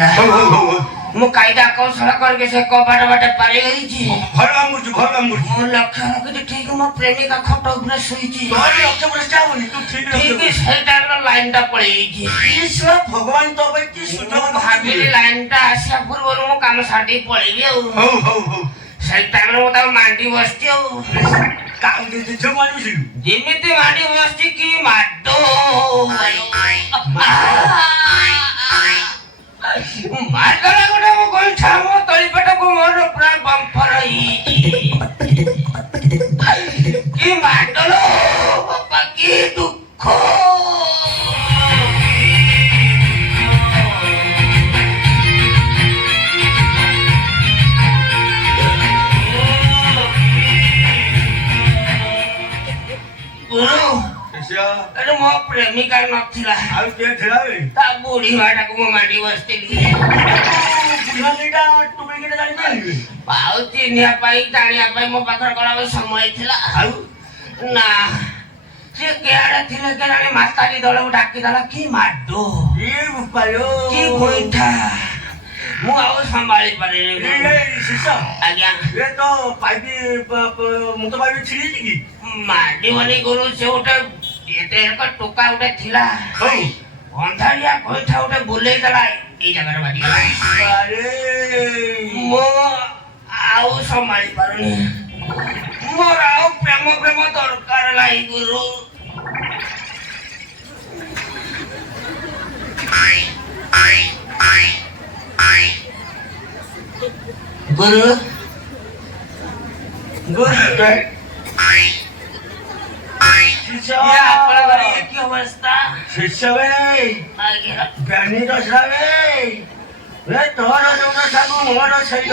ଥିଲା ମୁଁ କାଇଦା କୌଶଳ କରିକି ସେ କବାଟ ବାଟେ ପାରି ଯାଇଛି। ଭଲ କାମୁଛି ଭଲ କାମୁଛି। ମୁଁ ଲକ୍ଷ୍ୟ ରଖିଛି ଠିକ ମୋ ପ୍ରେମିକା ଖଟ ଉପରେ ଶୋଇଛି। ତୋର ଲକ୍ଷ୍ୟ ପ୍ରଚେଷ୍ଟା ହବନି ତୁ ଠିକ ସେଇ ଟାଇମର ଲାଇନ ଟା ପଳେଇ ଯାଇଛି। ଭଗବାନ ତୋ ପାଇଁ କି ସୁଯୋଗ ଭାବିଲି ଲାଇନ ଟା ଆସିବା ପୂର୍ବରୁ ମୁଁ କାମ ସାରିଦେଇ ପଳେଇବି ଆଉ। ହଉ ହଉ ହଉ ସେଇ ଟାଇମରେ ମୁଁ ତାକୁ ମାଣ୍ଡି ବସିଛି ଆଉ। ଯେମିତି ମାଣ୍ଡି ବସିଛି କି ମାଡ ମାରିଦେଲା ଗୋଟେ ମୁଁ ଗୋଇଠା ମୋ ତଳି ପେଟକୁ ମୋର ପୁରା ବମ୍ଫର ହେଇଛି। କି ମାଡଲ ବାପା କି ଦୁଃଖ। ଗୁରୁ ମୋ ପ୍ରେମିକା ନଥିଲା ଆଉ କିଏ ଥିଲା ତା ବୁଢୀ ମାଟାକୁ ମୁଁ ମାଣ୍ଡି ବସିଥିଲି। ଆଉ ଚିହ୍ନିବା ପାଇଁ ଜାଣିବା ପାଇଁ ମୋ ପାଖରେ କଣ ସମୟ ଥିଲା ଆଉ ନା ସେ କେଆଡେ ଥିଲେ କେଜାଣି ମାତାଲି ଦଳକୁ ଡାକିଦେଲା। କି ମାଡ କି ଗୋଇଠା ମୁଁ ଆଉ ସମ୍ଭାଳି ପାରିନି। ଆଜ୍ଞା ମାଡିବନି ଗୁରୁ ସେ ଗୋଟେ ଏତେ ଟୋକା ଗୋଟେ ଥିଲା ଅନ୍ଧାରିଆ ଗୋଇଠା ଗୋଟେ ବୁଲେଇ ଦେଲା ଏଇ ଜାଗାରେ ବାଜିଗଲା। ମୁଁ ଆଉ ସମ୍ଭାଳି ପାରୁନି। ମୋର ଆଉ ପ୍ରେମ ପ୍ରେମ ଦରକାର ନାହିଁ ଗୁରୁ। ଗୁରୁ ଆପଣଙ୍କର କି ଅବସ୍ଥା? ତୋର ଯୋଉଟା ସାଗୁ ମୋର ସେଇ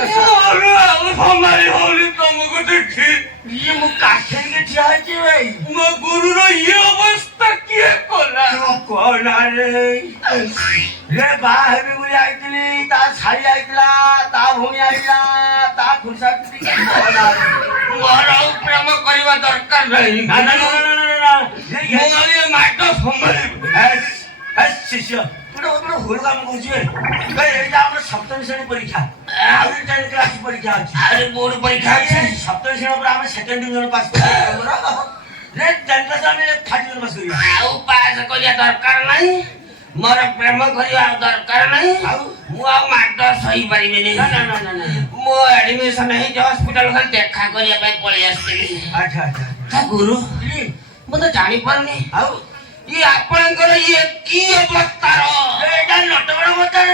ସମ୍ଭାଳି ହଉନି ତମକୁ ଦେଖି। ଇଏ ମୁଁ କାଠେଇକି ଠିଆ ହେଇଛି ଭାଇ। ମୋ ଗୁରୁର ଇଏ ଅବସ୍ଥା କିଏ କଲା? ରେ ବାହା ହେବି ବୋଲି ଆଇଥିଲି ତା ଶାଳି ଆଇଥିଲା ତା ଭଉଣୀ ଆଇଥିଲା ତା ଖୁର୍ସା ମୋର ଆଉ ପ୍ରେମ କରିବା ଦରକାର ନାହିଁ। ମାଟ ଶିଷ୍ୟ ଭୁଲ କାମ କରୁଛି। ଏଇଟା ଆମର ସପ୍ତମ ଶ୍ରେଣୀ ପରୀକ୍ଷା ଆଉ କ୍ଲାସ ପରୀକ୍ଷା ଅଛି। ଆରେ ବୋର୍ଡ ପରୀକ୍ଷା ଅଛି। ସପ୍ତମ ଶ୍ରେଣୀ ଉପରେ ଆମେ ସେକେଣ୍ଡ ଡିଭିଜନ ପାସ୍ କରିବା। ଆମେ ଥାର୍ଡ ଡିଭିଜନ ପାସ୍ କରିବା। ଆଉ ପାସ୍ କରିବା ଦରକାର ନାହିଁ। ମୋର ପ୍ରେମ କରିବା ଆଉ ଦରକାର ନାହିଁ। ଆଉ ମୁଁ ଆଉ ମାଟ ସହିପାରିବିନି। ମୁଁ ଆଡମିସନ ହେଇଛି ହସ୍ପିଟାଲ ଖାଲି ଦେଖା କରିବା ପାଇଁ ପଳେଇ ଆସିଥିଲି। ଆଚ୍ଛା ଆଚ୍ଛା ଗୁରୁ ମୁଁ ତ ଜାଣିପାରୁନି ଆଉ ଇଏ ଆପଣଙ୍କର ଇଏ କି ଅବସ୍ଥାର? ଏଇଟା ନଟବର ଅବସ୍ଥାରେ